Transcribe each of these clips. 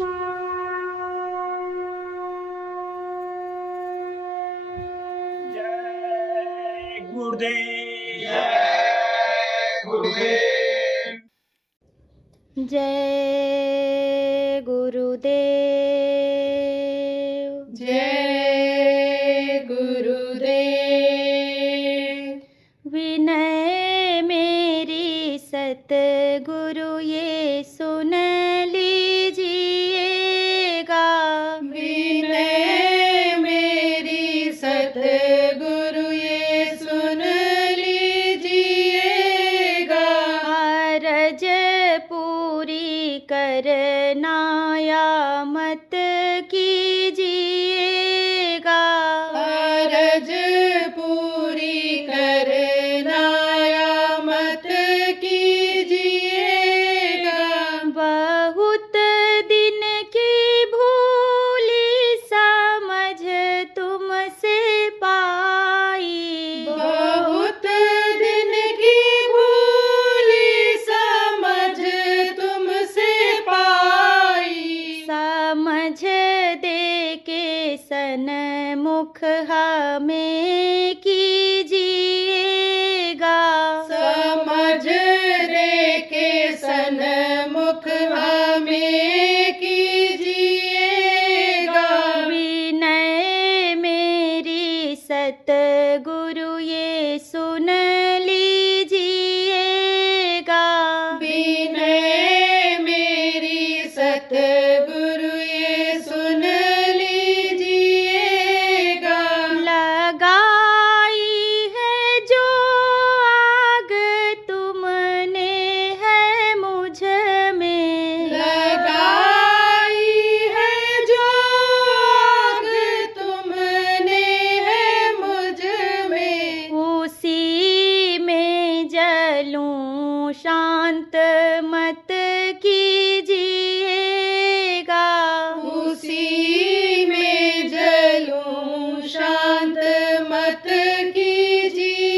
जय गुरुदेव। जय गुरुदेव। जय गुरुदेव। जय गुरुदेव। विनय मेरी सतगुरु ये सुन लीजिएगा। विनय मेरी सतगुरु ये सुन लीजिएगा। अरज पूरी करना या मत कीजिएगा। अरज पूरी करना या मत कीजिएगा। बहुत दिन की भूली समझ तुमसे पाई। बहुत दिन की भूली समझ तुमसे पाई। समझ दे के सन्मुख हमें कीजिएगा। समझ दे के सन्मुख हमें कीजिएगा। विनय मेरी सतगुरु ये सुन लीजिएगा। विनय मेरी सतगुरु ये सुन लीजिएगा। लगाई है जो आग तुमने है मुझ में। लगाई है जो आग तुमने है मुझ में। उसी में जलूं शांत मत कीजिएगा। उसी में जलूं शांत मत कीजिएगा।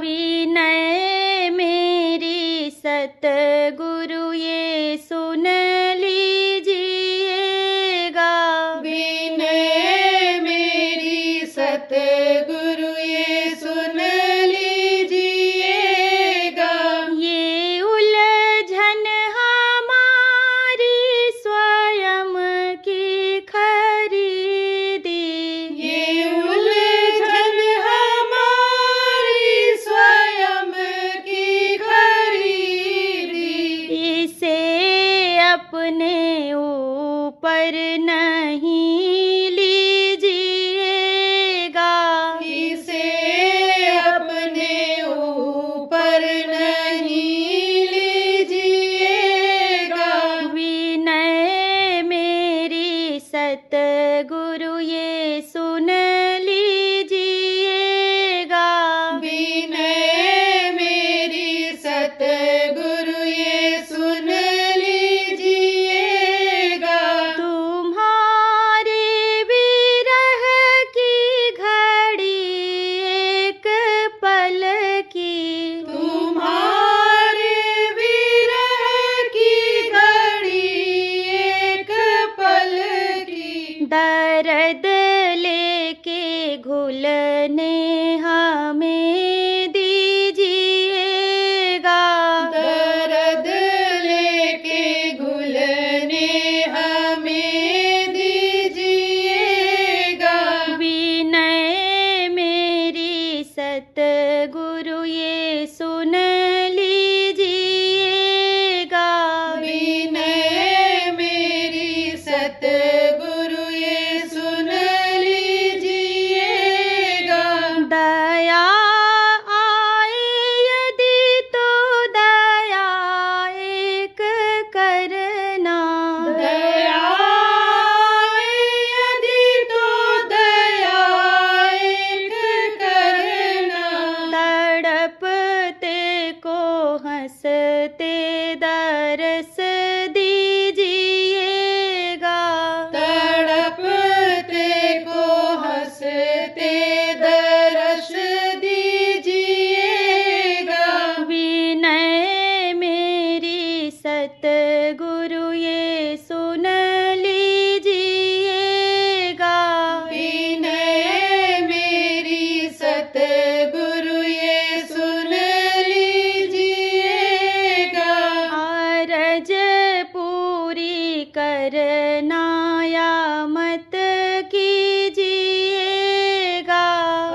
विनय मेरी सतगुरु ये सुन लीजिएगा। विनय मेरी सतगुरु ये सुन लीजिएगा। ये उलझन हमारी स्वयं की खरीदी। ये उलझन हमारी स्वयं की खरीदी। इसे अपने ऊपर नहीं लीजिएगा। इसे अपने ऊपर नहीं लीजिएगा। विनय मेरी सतगुरु ये सुन लीजिएगा। विनय मेरी सतगुरु ये सुन लीजिएगा। तुम्हारे विरह की घड़ी एक पल की। तुम्हारे विरह की घड़ी एक पल की। दर्द लेके घुलने हमें दीजिएगा। दर्द लेके घुलने हमें दीजिएगा। विनय मेरी सतगुरु ये सुन लीजिएगा। विनय मेरी सतगुरु ये सुन लीजिएगा। करना या मत कीजिएगा।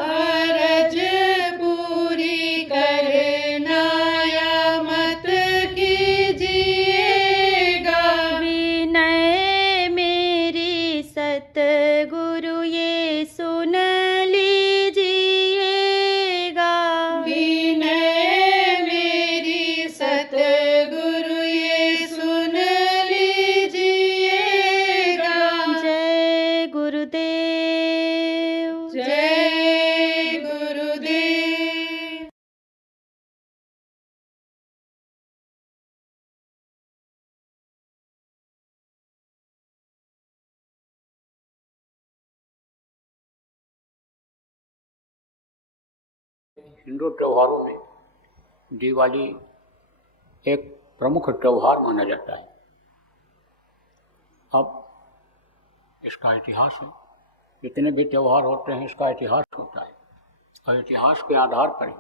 अरज पूरी करना या मत कीजिएगा। विनय मेरी सतगुरु ये सुन लीजिएगा। विनय मेरी सतगुरु ये सुन लीजिएगा। जय गुरुदेव। जय गुरुदेव। हिंदू त्योहारों में दिवाली एक प्रमुख त्यौहार माना जाता है। अब इसका इतिहास है, जितने भी त्यौहार होते हैं इसका इतिहास होता है और इतिहास के आधार पर ही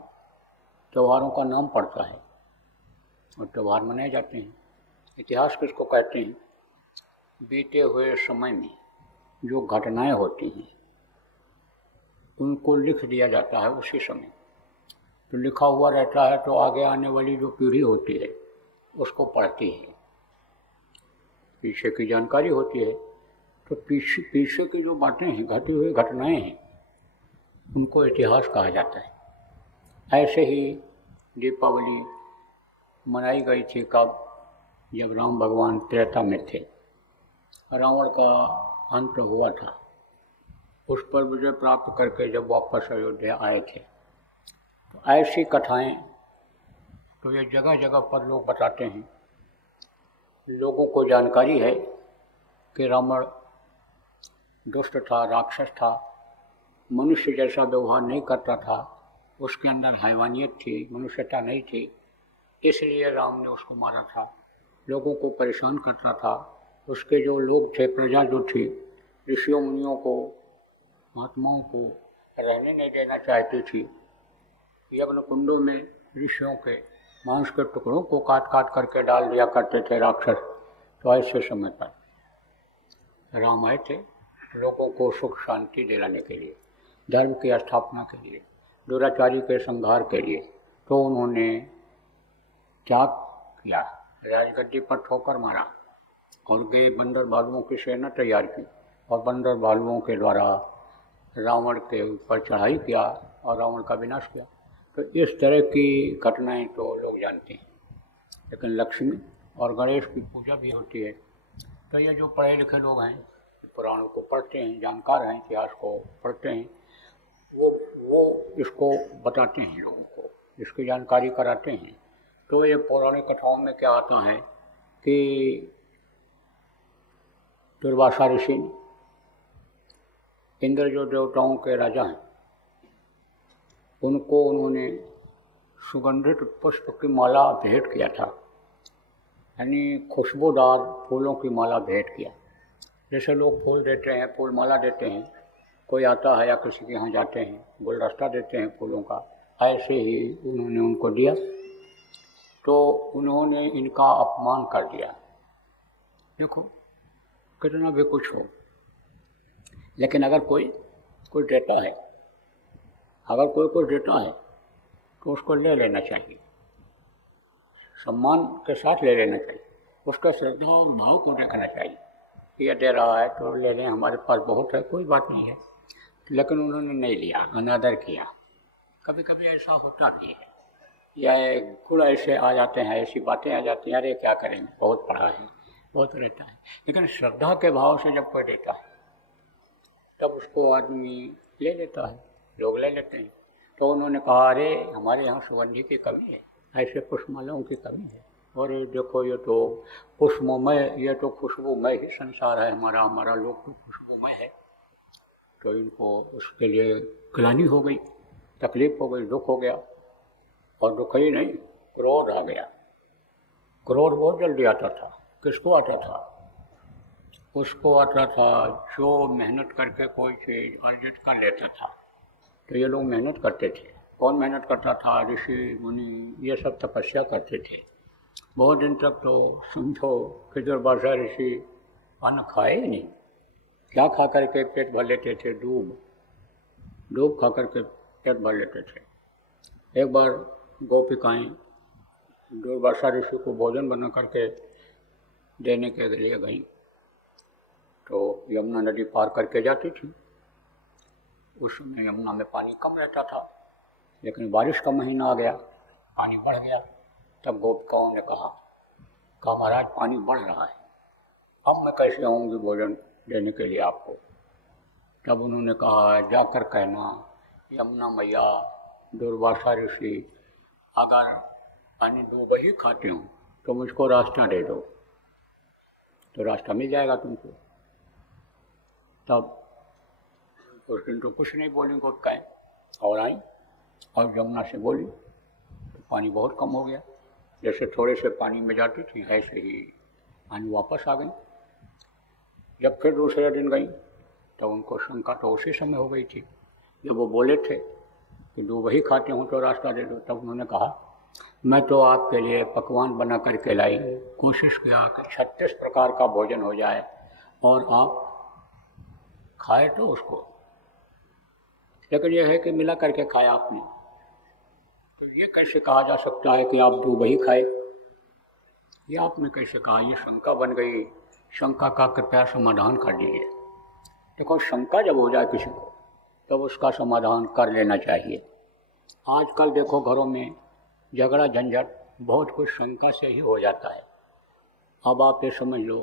त्योहारों का नाम पड़ता है और त्यौहार मनाए जाते हैं। इतिहास किसको कहते हैं? बीते हुए समय में जो घटनाएं होती हैं उनको लिख दिया जाता है उसी समय। तो लिखा हुआ रहता है तो आगे आने वाली जो पीढ़ी होती है उसको पढ़ती है, पीछे की जानकारी होती है। तो पीछे की जो बातें हैं, घटी हुई घटनाएं हैं, उनको इतिहास कहा जाता है। ऐसे ही दीपावली मनाई गई थी कब? जब राम भगवान त्रेता में थे, रावण का अंत हुआ था, उस पर विजय प्राप्त करके जब वापस अयोध्या आए थे। तो ऐसी कथाएं तो ये जगह जगह पर लोग बताते हैं। लोगों को जानकारी है कि रावण दुष्ट था, राक्षस था, मनुष्य जैसा व्यवहार नहीं करता था, उसके अंदर हैवानियत थी, मनुष्यता नहीं थी, इसलिए राम ने उसको मारा था। लोगों को परेशान करता था। उसके जो लोग थे, प्रजा जो थी, ऋषियों मुनियों को, महात्माओं को रहने नहीं देना चाहती थी। यज्ञ कुंडों में ऋषियों के मांस के टुकड़ों को काट काट करके डाल दिया करते थे राक्षस। तो ऐसे समय पर राम आए थे लोगों को सुख शांति दिलाने के लिए, धर्म की स्थापना के लिए, दुराचारी के संहार के लिए। तो उन्होंने क्या किया? राजगद्दी पर ठोकर मारा और गए बंदर भालुओं की सेना तैयार की और बंदर भालुओं के द्वारा रावण के ऊपर चढ़ाई किया और रावण का विनाश किया। तो इस तरह की घटनाएं तो लोग जानते हैं। लेकिन लक्ष्मी और गणेश की पूजा भी होती है। तो ये जो पढ़े लिखे लोग हैं, पुराणों को पढ़ते हैं, जानकार हैं, इतिहास को पढ़ते हैं, वो इसको बताते हैं लोगों को, इसकी जानकारी कराते हैं। तो ये पौराणिक कथाओं में क्या आता है कि दुर्वासा ऋषि इंद्र जो देवताओं के राजा हैं, उनको उन्होंने सुगंधित पुष्प की माला भेंट किया था, यानी खुशबूदार फूलों की माला भेंट किया। जैसे लोग फूल देते हैं, फूल माला देते हैं, कोई आता है या किसी के यहाँ जाते हैं, गुलदस्ता देते हैं फूलों का, ऐसे ही उन्होंने उनको दिया। तो उन्होंने इनका अपमान कर दिया। देखो कितना भी कुछ हो, लेकिन अगर कोई देता है, अगर कोई कुछ देता है तो उसको ले लेना चाहिए, सम्मान के साथ ले लेना चाहिए, उसका श्रद्धा और भाव को देखना चाहिए। ये दे रहा है तो ले लें, हमारे पास बहुत है, कोई बात नहीं है। लेकिन उन्होंने नहीं लिया, अनादर किया। कभी कभी ऐसा होता भी है, या गुण ऐसे आ जाते हैं, ऐसी बातें आ जाती हैं, अरे क्या करेंगे, बहुत पढ़ा है, बहुत रहता है। लेकिन श्रद्धा के भाव से जब कोई देता है तब उसको आदमी ले लेता है, लोग ले लेते हैं। तो उन्होंने कहा, अरे हमारे यहाँ सुगंधी की कमी है, ऐसे पुष्पमालाओं की कमी है, और देखो ये तो पुष्पमय, ये तो खुशबूमय ही संसार है हमारा लोक तो खुशबूमय है। तो इनको उसके लिए ग्लानि हो गई, तकलीफ हो गई, दुख हो गया। और दुख ही नहीं, क्रोध आ गया। क्रोध बहुत जल्दी आता था। किसको आता था? उसको आता था जो मेहनत करके कोई चीज़ अर्जित कर लेता था। तो ये लोग मेहनत करते थे। कौन मेहनत करता था? ऋषि मुनि, ये सब तपस्या करते थे बहुत दिन तक। तो समझो कि दुर्वासा ऋषि अन्न खाए ही नहीं। क्या खा करके पेट भर लेते थे? दूब खा करके पेट भर लेते थे। एक बार गोपिकाएँ दुर्वासा ऋषि को भोजन बना करके देने के लिए गईं, तो यमुना नदी पार करके जाती थी। उस समय यमुना में पानी कम रहता था, लेकिन बारिश का महीना आ गया, पानी बढ़ गया। तब गोपिकाओं ने कहा महाराज पानी बढ़ रहा है, अब मैं कैसे आऊँगी भोजन देने के लिए आपको? तब उन्होंने कहा जाकर कहना यमुना मैया, दुर्वासा ऋषि अगर अन्य दूब ही खाते हो तो मुझको रास्ता दे दो, तो रास्ता मिल जाएगा तुमको। तब उस दिन तो कुछ नहीं बोली गोपिकाएँ, और आई और यमुना से बोली तो पानी बहुत कम हो गया। जैसे थोड़े से पानी में जाती थी ऐसे ही पानी वापस आ गई। जब फिर दूसरे दिन गई तो उनको शंका तो उसी समय हो गई थी जब वो बोले थे कि दूब ही खाते हूँ तो रास्ता दे दो। तब उन्होंने कहा मैं तो आपके लिए पकवान बना करके लाई, कोशिश किया कि 36 प्रकार का भोजन हो जाए और आप खाए तो उसको, लेकिन यह है कि मिला करके खाया आपने, तो ये कैसे कहा जा सकता है कि आप दूब ही खाए? ये आपने कैसे कहा? ये शंका बन गई। शंका का कृपया समाधान कर दीजिए। देखो, शंका जब हो जाए किसी को तब उसका समाधान कर लेना चाहिए। आजकल देखो घरों में झगड़ा झंझट बहुत कुछ शंका से ही हो जाता है। अब आप ये समझ लो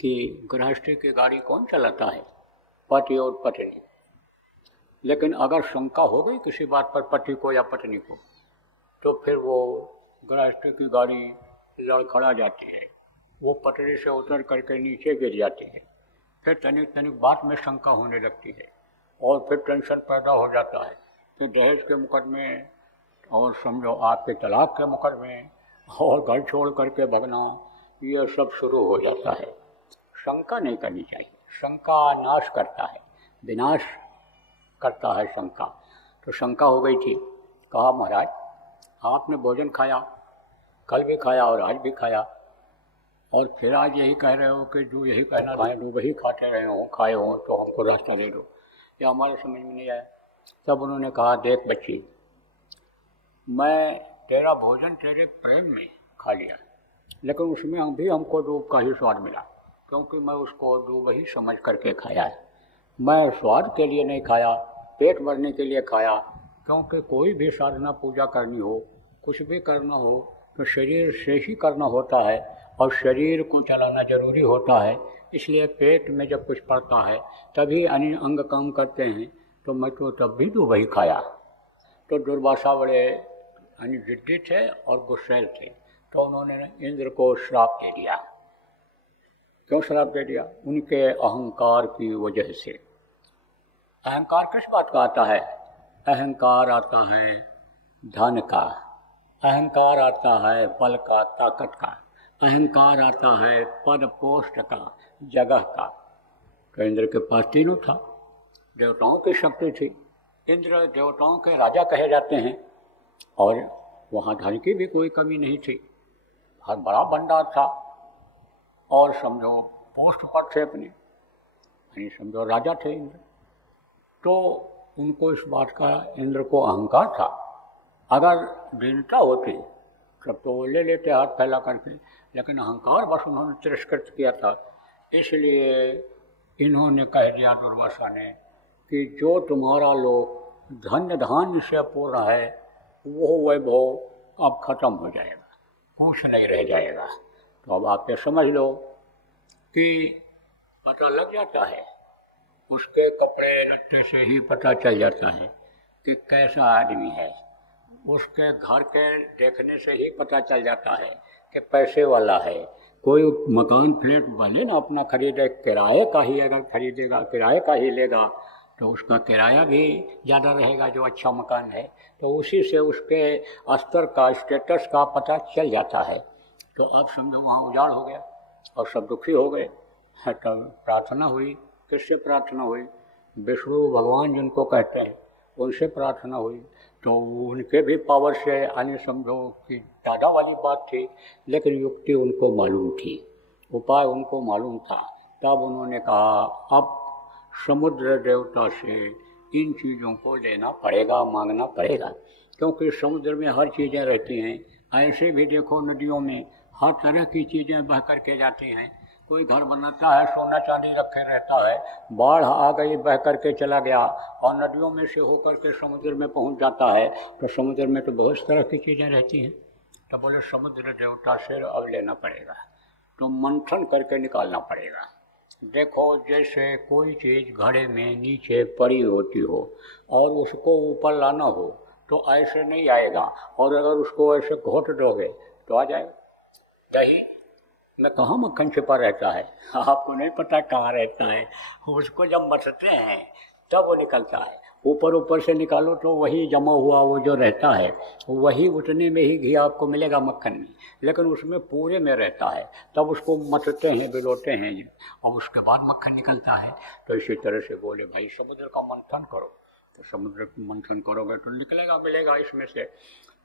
कि गृहस्थी की गाड़ी कौन चलाता है? पति और पत्नी। लेकिन अगर शंका हो गई किसी बात पर पति को या पत्नी को, तो फिर वो गृहस्थी की गाड़ी लड़खड़ा जाती है, वो पटरी से उतर करके नीचे गिर जाती है। फिर तनिक बात में शंका होने लगती है और फिर टेंशन पैदा हो जाता है। फिर दहेज के मुकदमे और समझो आपके तलाक के मुकदमे और घर छोड़ करके भगना, ये सब शुरू हो जाता है। शंका नहीं करनी चाहिए। शंका नाश करता है, विनाश करता है शंका। तो शंका हो गई थी। कहा महाराज आपने भोजन खाया, कल भी खाया और आज भी खाया, और फिर आज यही कह रहे हो कि जो यही कहना खाए दूब ही खाते रहे हो, खाए हो तो हमको रास्ता दे दो। ये हमारे समझ में नहीं आया। तब उन्होंने कहा देख बच्ची, मैं तेरा भोजन तेरे प्रेम में खा लिया, लेकिन उसमें भी हमको दूब का ही स्वाद मिला, क्योंकि मैं उसको दूब ही समझ करके खाया है। मैं स्वाद के लिए नहीं खाया, पेट भरने के लिए खाया। क्योंकि कोई भी साधना पूजा करनी हो, कुछ भी करना हो, तो शरीर से ही करना होता है और शरीर को चलाना जरूरी होता है। इसलिए पेट में जब कुछ पड़ता है तभी अन्य अंग काम करते हैं। तो मैं तो तब भी दूब ही खाया। तो दुर्वासा बड़े जिद्दी थे और गुस्सैल थे, तो उन्होंने इंद्र को श्राप दे दिया। क्यों श्राप दे दिया? उनके अहंकार की वजह से। अहंकार किस बात का आता है? अहंकार आता है धन का, अहंकार आता है बल का, ताकत का, अहंकार आता है पद पोस्ट का, जगह का। तो इंद्र के पास तीनों था। देवताओं की शक्ति थी। इंद्र देवताओं के राजा कहे जाते हैं और वहाँ धन की भी कोई कमी नहीं थी। बहुत बड़ा भंडार था और समझो पोस्ट पर थे अपने, यानी समझो राजा थे इंद्र। तो उनको इस बात का, इंद्र को अहंकार था। अगर दीनता होती तब तो ले लेते हाथ फैला करके, लेकिन अहंकार बस उन्होंने तिरस्कृत किया था। इसलिए इन्होंने कह दिया दुर्वासा ने कि जो तुम्हारा लोग धन्य धान्य से पूर्ण है वो वैभव अब खत्म हो जाएगा, कुछ नहीं रह जाएगा। तो अब आप ये समझ लो कि पता लग जाता है, उसके कपड़े लत्ते से ही पता चल जाता है कि कैसा आदमी है। उसके घर के देखने से ही पता चल जाता है कि पैसे वाला है। कोई मकान फ्लैट भले ना अपना खरीदे, किराए का ही अगर खरीदेगा, किराए का ही लेगा, तो उसका किराया भी ज़्यादा रहेगा जो अच्छा मकान है। तो उसी से उसके स्तर का, स्टेटस का पता चल जाता है। तो अब समझो वहाँ उजाड़ हो गया और सब दुखी हो गए। तब प्रार्थना हुई। किससे प्रार्थना हुई? विष्णु भगवान जिनको कहते हैं उनसे प्रार्थना हुई। तो उनके भी पावर से, यानी समझो कि दादा वाली बात थी, लेकिन युक्ति उनको मालूम थी। उपाय उनको मालूम था। तब उन्होंने कहा अब समुद्र देवता से इन चीज़ों को लेना पड़ेगा, मांगना पड़ेगा, क्योंकि समुद्र में हर चीज़ें रहती हैं। ऐसे भी देखो नदियों में हर तरह की चीज़ें बह कर के जाती हैं। कोई घर बनाता है, सोना चांदी रखे रहता है, बाढ़ आ गई, बह कर के चला गया और नदियों में से होकर के समुद्र में पहुंच जाता है, तो समुद्र में तो बहुत तरह की चीज़ें रहती हैं। तो बोले समुद्र देवता से अब लेना पड़ेगा, तो मंथन करके निकालना पड़ेगा। देखो जैसे कोई चीज़ घड़े में नीचे पड़ी होती हो और उसको ऊपर लाना हो तो ऐसे नहीं आएगा, और अगर उसको ऐसे घोट दोगे तो आ जाएगा। दही में कहाँ मक्खन छिपा रहता है, आपको नहीं पता कहाँ रहता है। उसको जब मसते हैं तब वो निकलता है। ऊपर से निकालो तो वही जमा हुआ वो जो रहता है वही, उतने में ही घी आपको मिलेगा मक्खन में, लेकिन उसमें पूरे में रहता है। तब उसको मसते हैं, बिलोते हैं और उसके बाद मक्खन निकलता है। तो इसी तरह से बोले भाई समुद्र का मंथन करो, तो समुद्र का मंथन करोगे तो निकलेगा, मिलेगा इसमें से।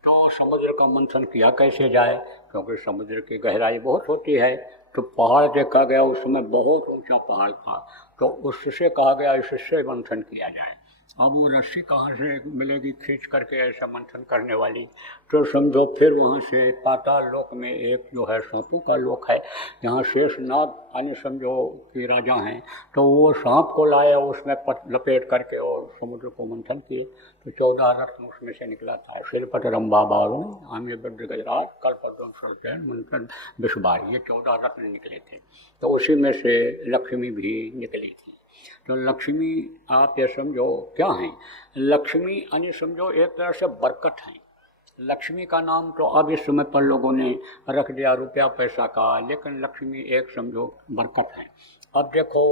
तो समुद्र का मंथन किया कैसे जाए, क्योंकि समुद्र की गहराई बहुत होती है। तो पहाड़ देखा गया, उसमें बहुत ऊंचा पहाड़ था, तो उससे कहा गया इससे मंथन किया जाए। अब वो रस्सी कहाँ से मिलेगी खींच करके ऐसा मंथन करने वाली, तो समझो फिर वहाँ से पाताल लोक में एक जो है सांपों का लोक है, जहाँ शेषनाग यानी समझो कि राजा हैं, तो वो सांप को लाए उसमें लपेट करके और समुद्र को मंथन किए। तो 14 रत्न उसमें से निकला था। शिलपट रंबा बारुण आम्य बद्र गजराज कल्पद्रुम सरचैन मंथन विश्वबार, ये 14 रत्न निकले थे। तो उसी में से लक्ष्मी भी निकली थी। तो लक्ष्मी आप ये समझो क्या हैं, लक्ष्मी यानी समझो एक तरह से बरकत हैं। लक्ष्मी का नाम तो अब इस समय पर लोगों ने रख दिया रुपया पैसा का, लेकिन लक्ष्मी एक समझो बरकत है। अब देखो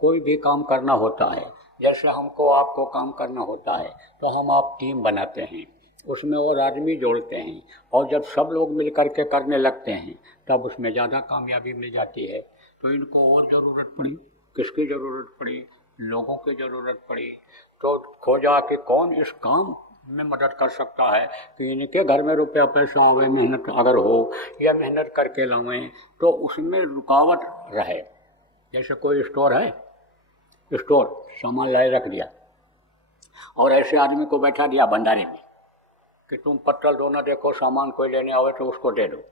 कोई भी काम करना होता है, जैसे हमको आपको काम करना होता है तो हम आप टीम बनाते हैं, उसमें और आदमी जोड़ते हैं, और जब सब लोग मिल कर के करने लगते हैं तब उसमें ज़्यादा कामयाबी मिल जाती है। तो इनको और ज़रूरत पड़ी, किसकी ज़रूरत पड़ी, लोगों की ज़रूरत पड़ी। तो खोजा कि कौन इस काम में मदद कर सकता है कि इनके घर में रुपया पैसा होवे, मेहनत अगर हो या मेहनत करके लावें तो उसमें रुकावट रहे। जैसे कोई स्टोर है, स्टोर सामान लाए रख दिया और ऐसे आदमी को बैठा दिया भंडारे में कि तुम पत्तल दो ना, देखो सामान कोई लेने आवे तो उसको दे दो,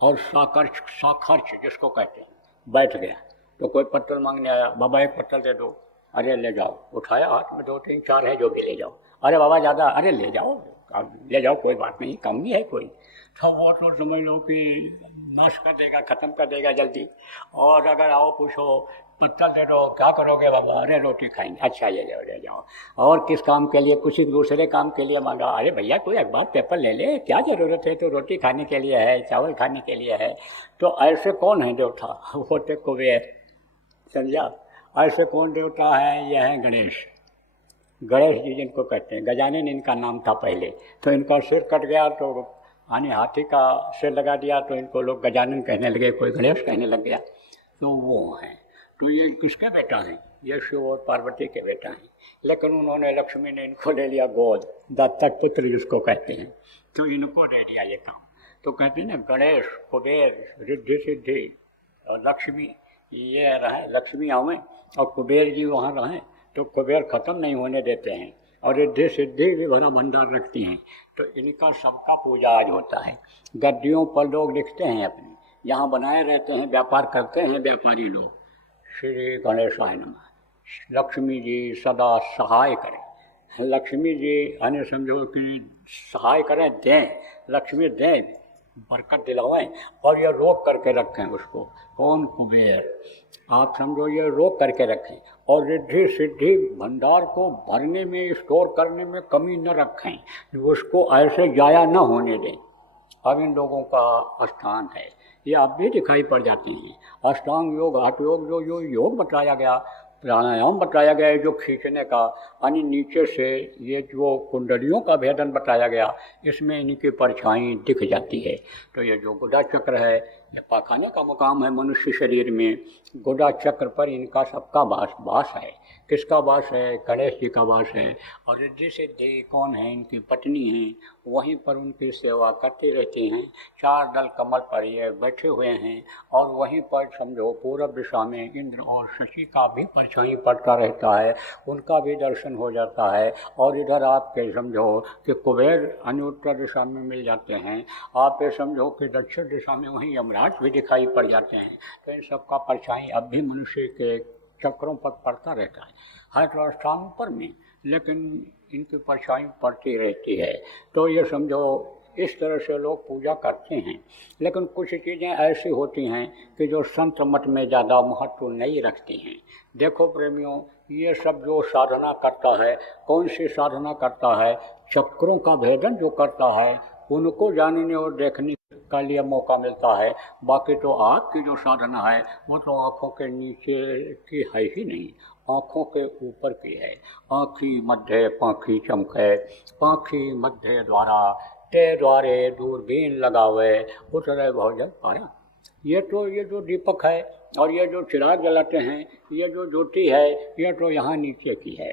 और साखर्च जिसको कहते हैं, बैठ गया। तो कोई पत्तल मांगने आया, बाबा एक पत्तल दे दो, अरे ले जाओ, उठाया हाथ में 2 3 4 है जो भी ले जाओ, अरे बाबा ज़्यादा, अरे ले जाओ, अब ले जाओ कोई बात नहीं, कम नहीं है कोई। तो वो तो समझ लो कि नाश कर देगा, ख़त्म कर देगा जल्दी। और अगर आओ पूछो पत्तल दे दो, क्या करोगे बाबा, अरे रोटी खाएंगे, अच्छा ये ले जाओ। और किस काम के लिए, कुछ दूसरे काम के लिए मांगा, अरे भैया कोई अखबार पेपर ले ले, क्या ज़रूरत है, तो रोटी खाने के लिए है, चावल खाने के लिए है। तो ऐसे कौन है देवता, वो तो कुबेर, समझा। ऐसे कौन देवता है, ये हैं गणेश। गणेश जी जिनको कहते हैं, गजानन इनका नाम था पहले। तो इनका सिर कट गया तो यानी हाथी का सिर लगा दिया, तो इनको लोग गजानन कहने लगे, कोई गणेश कहने लग गया। तो वो हैं। तो ये किसके बेटा हैं, ये शिव और पार्वती के बेटा हैं। लेकिन उन्होंने, लक्ष्मी ने इनको ले लिया गोद, दत्तक पुत्र जिसको कहते हैं, तो इनको दे दिया ये काम। तो कहते हैं ना गणेश, कुबेर, रिद्धि सिद्धि और लक्ष्मी, ये रहे, लक्ष्मी आवें और कुबेर जी वहाँ रहें तो कुबेर ख़त्म नहीं होने देते हैं, और रिद्धि सिद्धि भी भरा भंडार रखती हैं। तो इनका सबका पूजा आज होता है। गद्दियों पर लोग लिखते हैं अपने, यहाँ बनाए रहते हैं, व्यापार करते हैं व्यापारी लोग, श्री गणेशाय नमः। लक्ष्मी जी सदा सहाय करें, लक्ष्मी जी यानी समझो कि सहाय करें, दें, लक्ष्मी दें, बरकत दिलावें, और ये रोक करके रखें उसको। कौन, कुबेर, आप समझो ये रोक करके रखें, और रिद्धि सिद्धि भंडार को भरने में, स्टोर करने में कमी न रखें, उसको ऐसे जाया न होने दें। अब इन लोगों का स्थान है, ये अब भी दिखाई पड़ जाते हैं। अष्टांग योग, हठ योग, जो योग बताया गया, प्राणायाम बताया गया है जो खींचने का, यानी नीचे से ये जो कुंडलियों का भेदन बताया गया, इसमें इनकी परछाई दिख जाती है। तो ये जो गुदा चक्र है, ये पाखाने का मुकाम है मनुष्य शरीर में। गोदा चक्र पर इनका सबका वास है। किसका वास है? गणेश जी का वास है। और रिद्धि सिद्धि कौन है? इनकी पत्नी हैं। वहीं पर उनकी सेवा करते रहते हैं। 4 दल कमल पर ये बैठे हुए हैं और वहीं पर समझो पूर्व दिशा में इंद्र और शशि का भी परछाई पड़ता रहता है, उनका भी दर्शन हो जाता है। और इधर आपके समझो कि कुबेर उत्तर दिशा में मिल जाते हैं। आप ये समझो कि दक्षिण दिशा में वहीं यमराज भी दिखाई पड़ जाते हैं। तो इन सबका परछाई अब भी मनुष्य के चक्रों पर पड़ता रहता है, हर स्थानों पर में, लेकिन इनकी परछाई पड़ती रहती है। तो ये समझो इस तरह से लोग पूजा करते हैं। लेकिन कुछ चीज़ें ऐसी होती हैं कि जो संत मत में ज़्यादा महत्व नहीं रखती हैं। देखो प्रेमियों, ये सब जो साधना करता है, कौन सी साधना करता है? चक्रों का भेदन जो करता है, उनको जानने और देखने का लिए मौका मिलता है। बाकी तो आपकी जो साधना है वो तो आँखों के नीचे की है ही नहीं, आँखों के ऊपर की है। आँखी मध्य पाँखी चमके, पाँखी मध्य द्वारा, ते द्वारे दूरबीन लगावे, उतरे भोजन पारा। ये जो दीपक है और ये जो चिराग जलाते हैं, ये जो ज्योति है, ये तो यहाँ नीचे की है।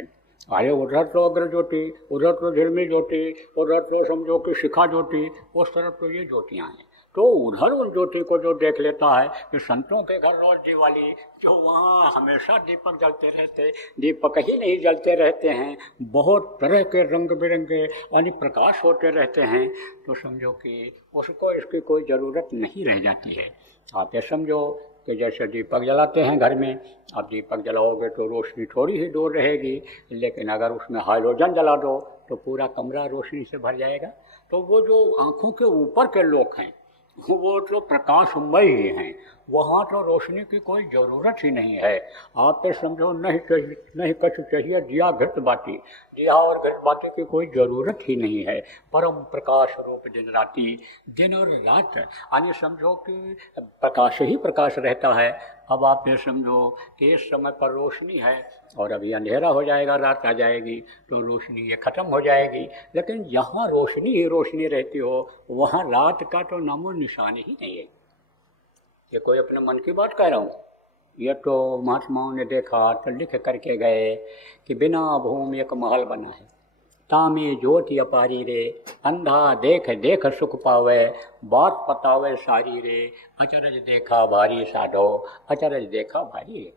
अरे उधर तो अग्र ज्योति, उधर तो झिलमिल ज्योति, उधर तो समझो कि शिखा ज्योति, उस तरफ तो ये ज्योतियाँ हैं। तो उधर उन ज्योति को जो देख लेता है कि संतों के घर रोज दिवाली, जो वहाँ हमेशा दीपक जलते रहते, दीपक ही नहीं जलते रहते हैं, बहुत तरह के रंग बिरंगे यानी प्रकाश होते रहते हैं, तो समझो कि उसको इसकी कोई ज़रूरत नहीं रह जाती है। आप ये समझो कि जैसे दीपक जलाते हैं घर में, आप दीपक जलाओगे तो रोशनी थोड़ी ही दूर रहेगी, लेकिन अगर उसमें हाइड्रोजन जला दो तो पूरा कमरा रोशनी से भर जाएगा। तो वो जो आँखों के ऊपर के लोग हैं वो तो प्रकाशमय ही हैं, वहाँ तो रोशनी की कोई ज़रूरत ही नहीं है। आप ये समझो नहीं कछु चाहिए दिया घृत बाटी, दिया और घृत बाटी की कोई ज़रूरत ही नहीं है। परम प्रकाश रूप दिन राति, दिन और रात यानी समझो कि प्रकाश ही प्रकाश रहता है। अब आप ये समझो कि इस समय पर रोशनी है और अभी अंधेरा हो जाएगा, रात आ जाएगी तो रोशनी ये ख़त्म हो जाएगी। लेकिन जहाँ रोशनी ही रोशनी रहती हो, वहाँ रात का तो नामो निशान ही नहीं है। ये कोई अपने मन की बात कह रहा हूँ, ये तो महात्माओं ने देखा तो लिख करके गए कि बिना भूमि एक महल बना है, तामी ज्योति अपारी रे, अंधा देख देख सुख पावे, बात पतावे सारी रे, अचरज देखा भारी साधो, अचरज देखा भारी रे।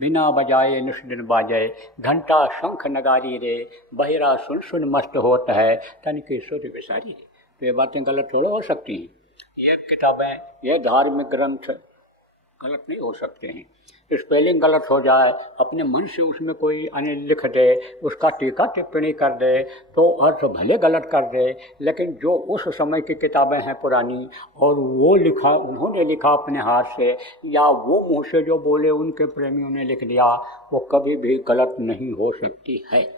बिना बजाए निश दिन बाजे, घंटा शंख नगारी रे, बहिरा सुन सुन मस्त होता है, तन की सुध विसारी रे। तो ये बातें गलत थोड़ा हो सकती हैं। ये किताबें, ये धार्मिक ग्रंथ गलत नहीं हो सकते हैं। स्पेलिंग गलत हो जाए, अपने मन से उसमें कोई अन्य लिख दे, उसका टीका टिप्पणी कर दे तो अर्थ भले गलत कर दे, लेकिन जो उस समय की किताबें हैं पुरानी और वो लिखा, उन्होंने लिखा अपने हाथ से या वो मुँह से जो बोले उनके प्रेमियों ने लिख दिया, वो कभी भी गलत नहीं हो सकती है।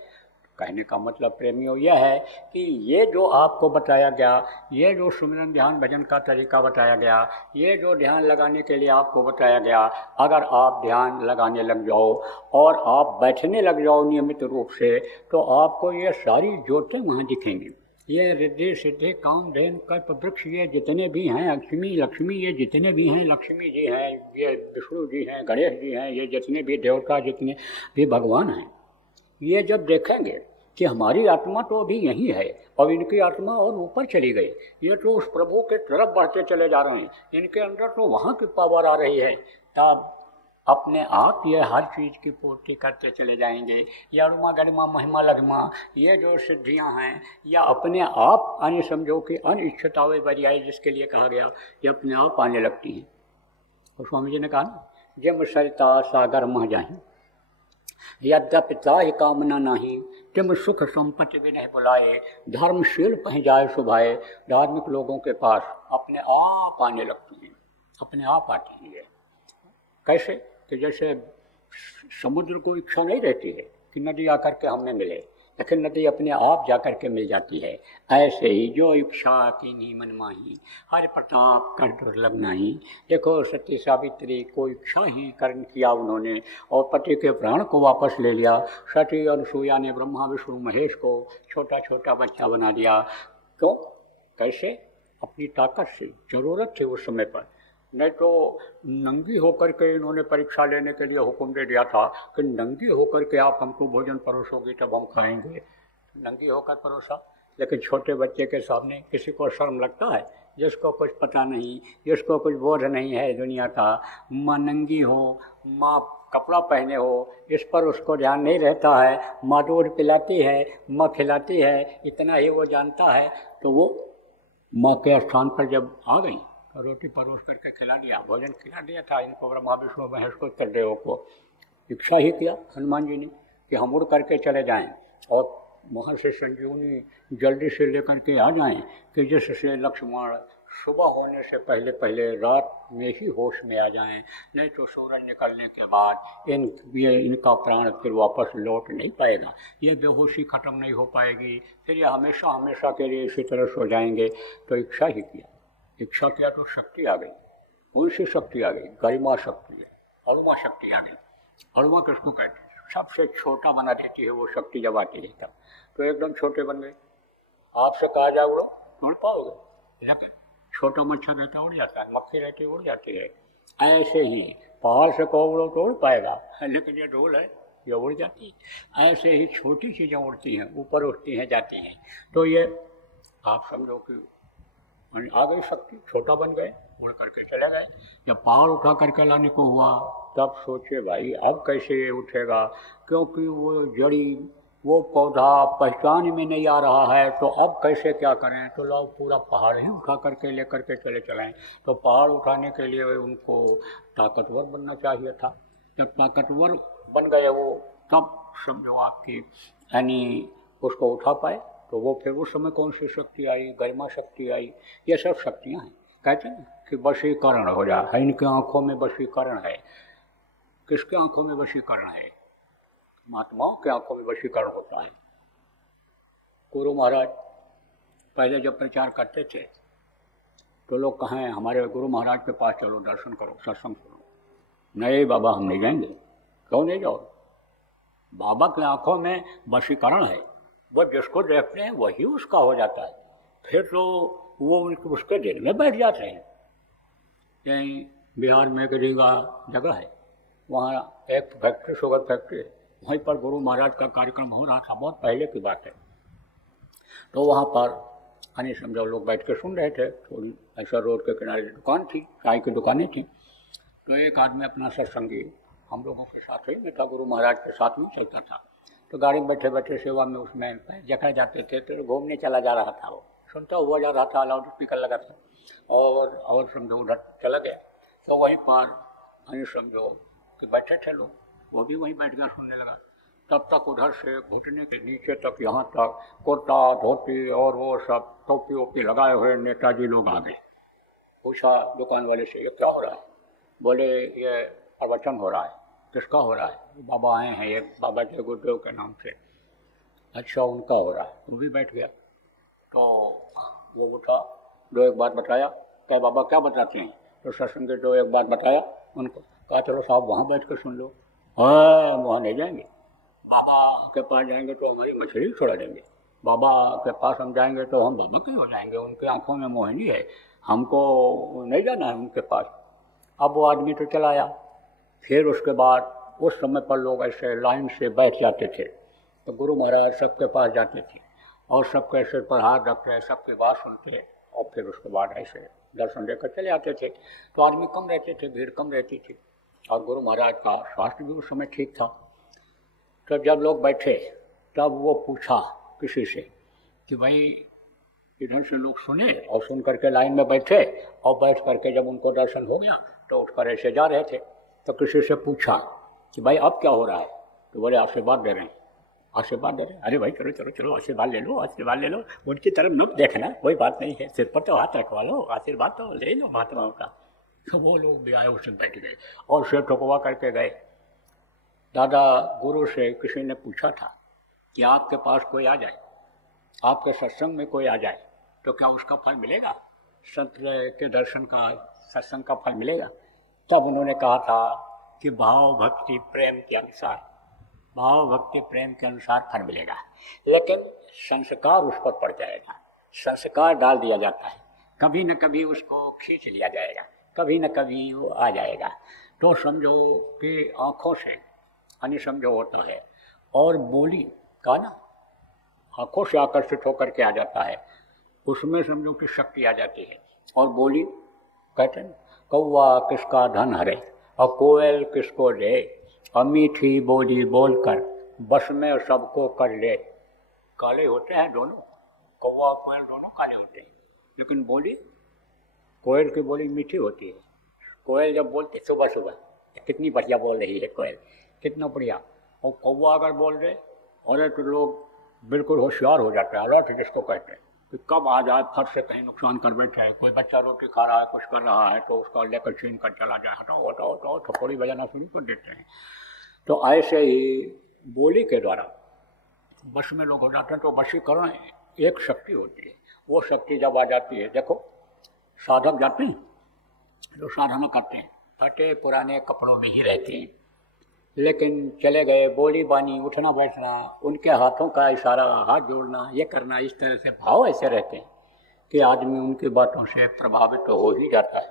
कहने का मतलब प्रेमियों यह है कि ये जो आपको बताया गया, ये जो सुमिरन ध्यान भजन का तरीका बताया गया, ये जो ध्यान लगाने के लिए आपको बताया गया, अगर आप ध्यान लगाने लग जाओ और आप बैठने लग जाओ नियमित रूप से, तो आपको ये सारी ज्योतें वहाँ दिखेंगी। ये रिद्धि सिद्धि कामधेनु कल्प वृक्ष, ये जितने भी हैं, लक्ष्मी लक्ष्मी ये जितने भी हैं, लक्ष्मी जी हैं, ये विष्णु जी हैं, गणेश जी हैं, ये जितने भी देवता, जितने भी भगवान हैं, ये जब देखेंगे कि हमारी आत्मा तो अभी यही है और इनकी आत्मा और ऊपर चली गई, ये तो उस प्रभु के तरफ बढ़ते चले जा रहे हैं, इनके अंदर तो वहाँ की पावर आ रही है, तब अपने आप ये हर चीज़ की पूर्ति करते चले जाएंगे। या अरुमा गरिमा महिमा लगमा, ये जो सिद्धियाँ हैं या अपने आप आने, समझो कि अनिश्चितावे बरियाई जिसके लिए कहा गया, ये अपने आप आने लगती हैं। और स्वामी जी ने कहा ना, जब सरिता सागर मह जाएँ, यद्यपि ताहि कामना नहीं, तिम सुख संपत्ति भी नहीं बुलाए, धर्मशील पह जाए सुभाए। धार्मिक लोगों के पास अपने आप आने लगती हैं, अपने आप आती है। कैसे? कि जैसे समुद्र को इच्छा नहीं रहती है कि नदी आकर के हमें मिले, लेकिन नदी अपने आप जाकर के मिल जाती है। ऐसे ही जो इच्छा की नी मन माही, हर प्रताप कर दुर्लभ नहीं। देखो सती सावित्री को इच्छा ही कर्म किया उन्होंने और पति के प्राण को वापस ले लिया। सती अनसुईया ने ब्रह्मा विष्णु महेश को छोटा छोटा बच्चा बना दिया। क्यों? कैसे? अपनी ताकत से। ज़रूरत थी उस समय पर, नहीं तो नंगी होकर के इन्होंने परीक्षा लेने के लिए हुक्म दे दिया था कि नंगी होकर के आप हमको भोजन परोसोगे तब हम खाएंगे। नंगी होकर परोसा, लेकिन छोटे बच्चे के सामने किसी को शर्म लगता है? जिसको कुछ पता नहीं, जिसको कुछ बोध नहीं है दुनिया का, माँ नंगी हो, माँ कपड़ा पहने हो, इस पर उसको ध्यान नहीं रहता है। माँ दूध पिलाती है, माँ खिलाती है, इतना ही वो जानता है। तो वो माँ के स्थान पर जब आ गई तो रोटी परोस करके खिला दिया, भोजन खिला दिया था इनको, ब्रह्मा विष्णु महेश को, चंद्रदेव को। इच्छा ही किया हनुमान जी ने कि हम उड़ करके चले जाएं और वहाँ से संजीवनी जल्दी से लेकर के आ जाएं कि जिससे लक्ष्मण सुबह होने से पहले पहले रात में ही होश में आ जाएं, नहीं तो सूरज निकलने के बाद इनका प्राण फिर वापस लौट नहीं पाएगा, ये बेहोशी खत्म नहीं हो पाएगी, फिर ये हमेशा हमेशा के लिए इसी तरह सो जाएंगे। तो इच्छा ही किया, इच्छा किया तो शक्ति आ गई। कौन सी शक्ति आ गई? गरिमा शक्ति है, अरुमा शक्ति आ गई। अरुमा किसको कहते हैं? सबसे छोटा बना देती है वो शक्ति जब आती है तब। तो एकदम छोटे बन गए। आपसे कहा जाए उड़ो, उड़ पाओगे? लेकिन छोटा मच्छर रहता उड़ जाता है, मक्खी रहती उड़ जाती है। ऐसे ही पहाड़ से कहो उड़ो तो उड़ पाएगा, लेकिन ये ढोल है, ये उड़ जाती है। ऐसे ही छोटी चीज़ें उड़ती हैं, ऊपर उठती हैं, जाती हैं। तो ये आप समझो कि आ गई शक्ति, छोटा बन गए, उड़ करके चले गए। जब पहाड़ उठा करके लाने को हुआ तब सोचे भाई अब कैसे ये उठेगा, क्योंकि वो जड़ी, वो पौधा पहचान में नहीं आ रहा है, तो अब कैसे क्या करें? तो लोग पूरा पहाड़ ही उठा करके लेकर के चलें। तो पहाड़ उठाने के लिए उनको ताकतवर बनना चाहिए था। जब ताकतवर बन गए वो, तब समझो आपकी यानी उसको उठा पाए। तो वो फिर उस समय कौन सी शक्ति आई? गरिमा शक्ति आई। ये सब शक्तियाँ हैं। कहते हैं कि वशीकरण हो जाए, है इनकी आँखों में वशीकरण है। किसके आँखों में वशीकरण है? महात्माओं के आँखों में वशीकरण होता है। गुरु महाराज पहले जब प्रचार करते थे तो लोग कहें हमारे गुरु महाराज के पास चलो, दर्शन करो, सत्संग सुनो। नहीं बाबा, हम नहीं जाएंगे। क्यों नहीं जाओ? बाबा की आँखों में वशीकरण है, वह जिसको देखते हैं वही उसका हो जाता है। फिर तो वो उसके दिल में बैठ जाते हैं। यहीं बिहार में एक रीगा जगह है, वहाँ एक फैक्ट्री, शुगर फैक्ट्री है, वहीं पर गुरु महाराज का कार्यक्रम हो रहा था, बहुत पहले की बात है। तो वहाँ पर यानी समझो लोग बैठ के सुन रहे थे। थोड़ी ऐसा रोड के किनारे दुकान थी, चाय की दुकानें थी। तो एक आदमी अपना सत्संगी हम लोगों के साथ ही में था, गुरु महाराज के साथ में चलता था। तो गाड़ी में बैठे बैठे सेवा में उसमें जगह जाते थे तो घूमने चला जा रहा था। वो सुनता हुआ जा रहा था, लाउड स्पीकर लगा था, और समझो उधर चला गया। तो वहीं पर यानी समझो कि बैठे थे लोग, वो भी वहीं बैठ गया, सुनने लगा। तब तक उधर से घुटने के नीचे तक, यहाँ तक कुर्ता धोती और वो सब टोपी वोपी लगाए हुए नेताजी लोग आ गए। पूछा दुकान वाले से, ये क्या हो रहा है? बोले ये प्रवचन हो रहा है। किसका हो रहा है? बाबा आए हैं, एक बाबा जय गुरुदेव के नाम से। अच्छा, उनका हो रहा है। वो भी बैठ गया। तो वो उठा, दो एक बात बताया। क्या बाबा क्या बताते हैं? तो सत्संग के दो एक बात बताया उनको। कहा चलो साहब वहाँ बैठ कर सुन लो। वहाँ नहीं जाएंगे, बाबा के पास जाएंगे तो हमारी मछली छोड़ा देंगे। बाबा के पास हम जाएंगे तो हम बाबा के हो जाएंगे, उनकी आंखों में मोहिनी है, हमको नहीं जाना है उनके पास। अब वो आदमी तो चला आया। फिर उसके बाद उस समय पर लोग ऐसे लाइन से बैठ जाते थे। तो गुरु महाराज सबके पास जाते थे और सबके सिर पर हाथ रखते, सबकी बात सुनते और फिर उसके बाद ऐसे दर्शन देकर चले आते थे। तो आदमी कम रहते थे, भीड़ कम रहती थी और गुरु महाराज का स्वास्थ्य भी उस समय ठीक था। तो जब लोग बैठे तब वो पूछा किसी से कि भाई इधर से लोग सुने और सुन करके लाइन में बैठे और बैठ करके जब उनको दर्शन हो गया तो उठकर ऐसे जा रहे थे। तो किसी से पूछा कि भाई अब क्या हो रहा है? तो बोले आशीर्वाद दे रहे हैं, आशीर्वाद दे रहे हैं। अरे भाई चलो चलो चलो आशीर्वाद ले लो, आशीर्वाद ले लो। उनकी तरफ न देखना, कोई बात नहीं है, सिर पर तो हाथ रखवा लो, आशीर्वाद तो ले लो महात्माओं का। तो वो लोग भी आए, उससे बैठ गए और सिर ठुकवा करके गए। दादा गुरु से किसी ने पूछा था कि आपके पास कोई आ जाए, आपके सत्संग में कोई आ जाए तो क्या उसका फल मिलेगा? संत के दर्शन का, सत्संग का फल मिलेगा? तब उन्होंने कहा था कि भाव भक्ति प्रेम के अनुसार, भाव भक्ति प्रेम के अनुसार फल मिलेगा, लेकिन संस्कार उस पर पड़ जाएगा, संस्कार डाल दिया जाता है, कभी न कभी उसको खींच लिया जाएगा। कभी न कभी वो आ जाएगा। तो समझो कि आँखों से यानी समझो होता है, और बोली का ना आँखों से आकर्षित होकर के आ जाता है, उसमें समझो कि शक्ति आ जाती है। और बोली कहते हैं कौवा किसका धन हरे और कोयल किसको दे, और मीठी बोली बोलकर बस में सबको कर ले। काले होते हैं दोनों, कौवा और कोयल दोनों काले होते हैं, लेकिन बोली कोयल की बोली मीठी होती है। कोयल जब बोलती सुबह सुबह कितनी बढ़िया बोल रही है कोयल, कितना बढ़िया। और कौवा अगर बोल दे और तो लोग बिल्कुल होशियार हो जाते हैं, अलर्ट जिसको कहते हैं कि कब आ जाए फट से कहीं नुकसान कर बैठे। कोई बच्चा रोटी खा रहा है, कुछ कर रहा है, तो उसका लेकर छीन कर चला जाए, हटाओ हटाओ हटाओ, थप्पड़ी बजाना शुरू कर देते हैं। तो ऐसे ही बोली के द्वारा बस में लोग हो जाते हैं। तो वशीकरण एक शक्ति होती है, वो शक्ति जब आ जाती है, देखो साधक जाते हैं जो साधना करते हैं फटे पुराने कपड़ों में ही रहते हैं, लेकिन चले गए बोली बानी, उठना बैठना, उनके हाथों का इशारा, हाथ जोड़ना, ये करना, इस तरह से भाव ऐसे रहते हैं कि आदमी उनकी बातों से प्रभावित तो हो ही जाता है।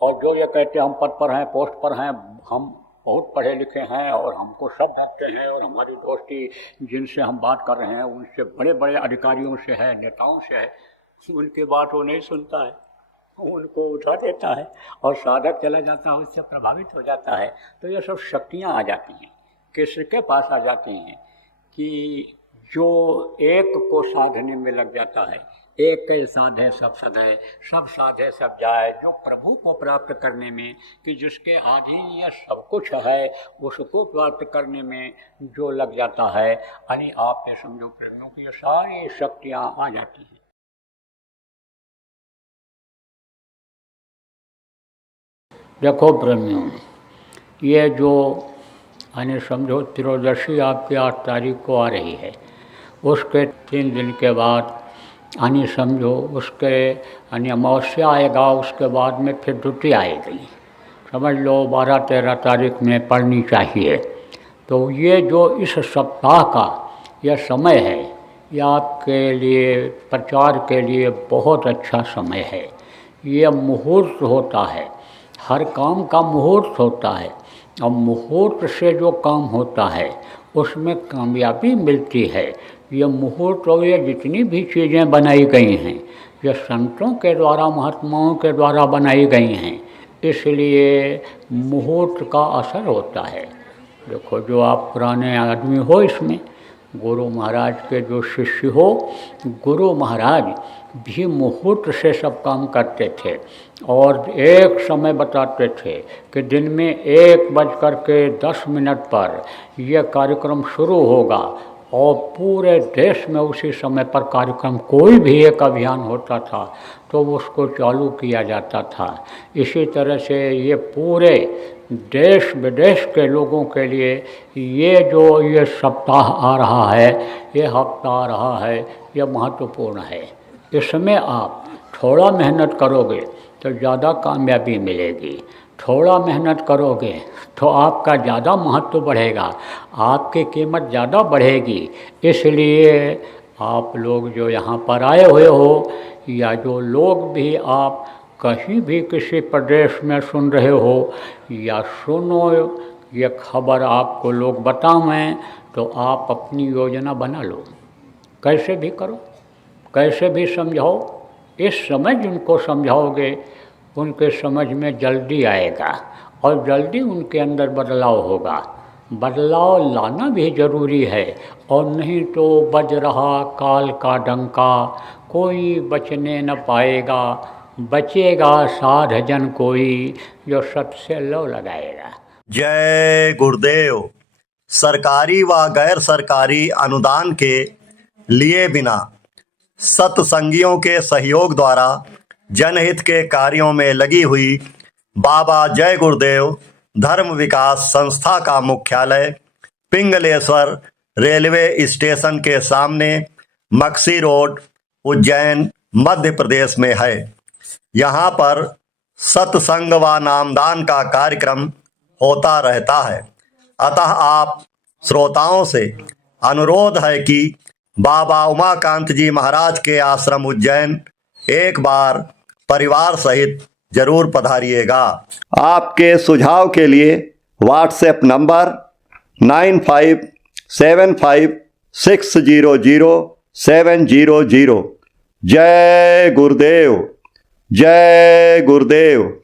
और जो ये कहते हैं हम पद पर हैं, पोस्ट पर हैं, हम बहुत पढ़े लिखे हैं और हमको सब जानते हैं, और हमारी दोस्ती जिनसे हम बात कर रहे हैं उनसे बड़े बड़े अधिकारियों से है, नेताओं से है, उनकी बात वो नहीं सुनता है, उनको उठा देता है और साधक चला जाता है, उससे प्रभावित हो जाता है। तो ये सब शक्तियाँ आ जाती हैं, किसके पास आ जाती हैं कि जो एक को साधने में लग जाता है, एक साधे सब सधे, सब साधे सब जाए, जो प्रभु को प्राप्त करने में कि जिसके अधीन यह सब कुछ है उसको प्राप्त करने में जो लग जाता है, यानी आप ये समझो प्रेमियों की ये सारी शक्तियाँ आ जाती हैं। देखो प्रेमियों, ये जो यानी समझो त्रयोदशी आपकी 8 तारीख को आ रही है, उसके 3 दिन के बाद यानी समझो उसके यानी अमावस्या आएगा, उसके बाद में फिर द्वितीया आएगी, समझ लो 12-13 तारीख में पड़नी चाहिए। तो ये जो इस सप्ताह का यह समय है, यह आपके लिए प्रचार के लिए बहुत अच्छा समय है। यह मुहूर्त होता है, हर काम का मुहूर्त होता है, और मुहूर्त से जो काम होता है उसमें कामयाबी मिलती है। ये मुहूर्त और ये जितनी भी चीज़ें बनाई गई हैं, ये संतों के द्वारा, महात्माओं के द्वारा बनाई गई हैं, इसलिए मुहूर्त का असर होता है। देखो जो आप पुराने आदमी हो, इसमें गुरु महाराज के जो शिष्य हो, गुरु महाराज भी मुहूर्त से सब काम करते थे और एक समय बताते थे कि दिन में 1:10 पर यह कार्यक्रम शुरू होगा, और पूरे देश में उसी समय पर कार्यक्रम, कोई भी एक अभियान होता था तो उसको चालू किया जाता था। इसी तरह से ये पूरे देश विदेश के लोगों के लिए ये जो ये सप्ताह आ रहा है, ये हफ्ता आ रहा है, ये महत्वपूर्ण है। इसमें आप थोड़ा मेहनत करोगे तो ज़्यादा कामयाबी मिलेगी, थोड़ा मेहनत करोगे तो आपका ज़्यादा महत्व बढ़ेगा, आपकी कीमत ज़्यादा बढ़ेगी। इसलिए आप लोग जो यहाँ पर आए हुए हो, या जो लोग भी आप कहीं भी किसी प्रदेश में सुन रहे हो या सुनो, ये खबर आपको लोग बतावें, तो आप अपनी योजना बना लो, कैसे भी करो, कैसे भी समझाओ। इस समय जिनको समझाओगे उनके समझ में जल्दी आएगा और जल्दी उनके अंदर बदलाव होगा। बदलाव लाना भी ज़रूरी है, और नहीं तो बज रहा काल का डंका, कोई बचने न पाएगा, बचेगा साध जन कोई, जो सत से लौ लगाएगा। जय गुरुदेव। सरकारी व गैर सरकारी अनुदान के लिए बिना सत्संगियों के सहयोग द्वारा जनहित के कार्यों में लगी हुई बाबा जय गुरुदेव धर्म विकास संस्था का मुख्यालय पिंगलेश्वर रेलवे स्टेशन के सामने, मक्सी रोड, उज्जैन, मध्य प्रदेश में है। यहाँ पर सत्संग व नामदान का कार्यक्रम होता रहता है। अतः आप श्रोताओं से अनुरोध है कि बाबा उमाकांत जी महाराज के आश्रम उज्जैन एक बार परिवार सहित जरूर पधारिएगा। आपके सुझाव के लिए व्हाट्सएप नंबर 9575600700। जय गुरुदेव, जय गुरुदेव।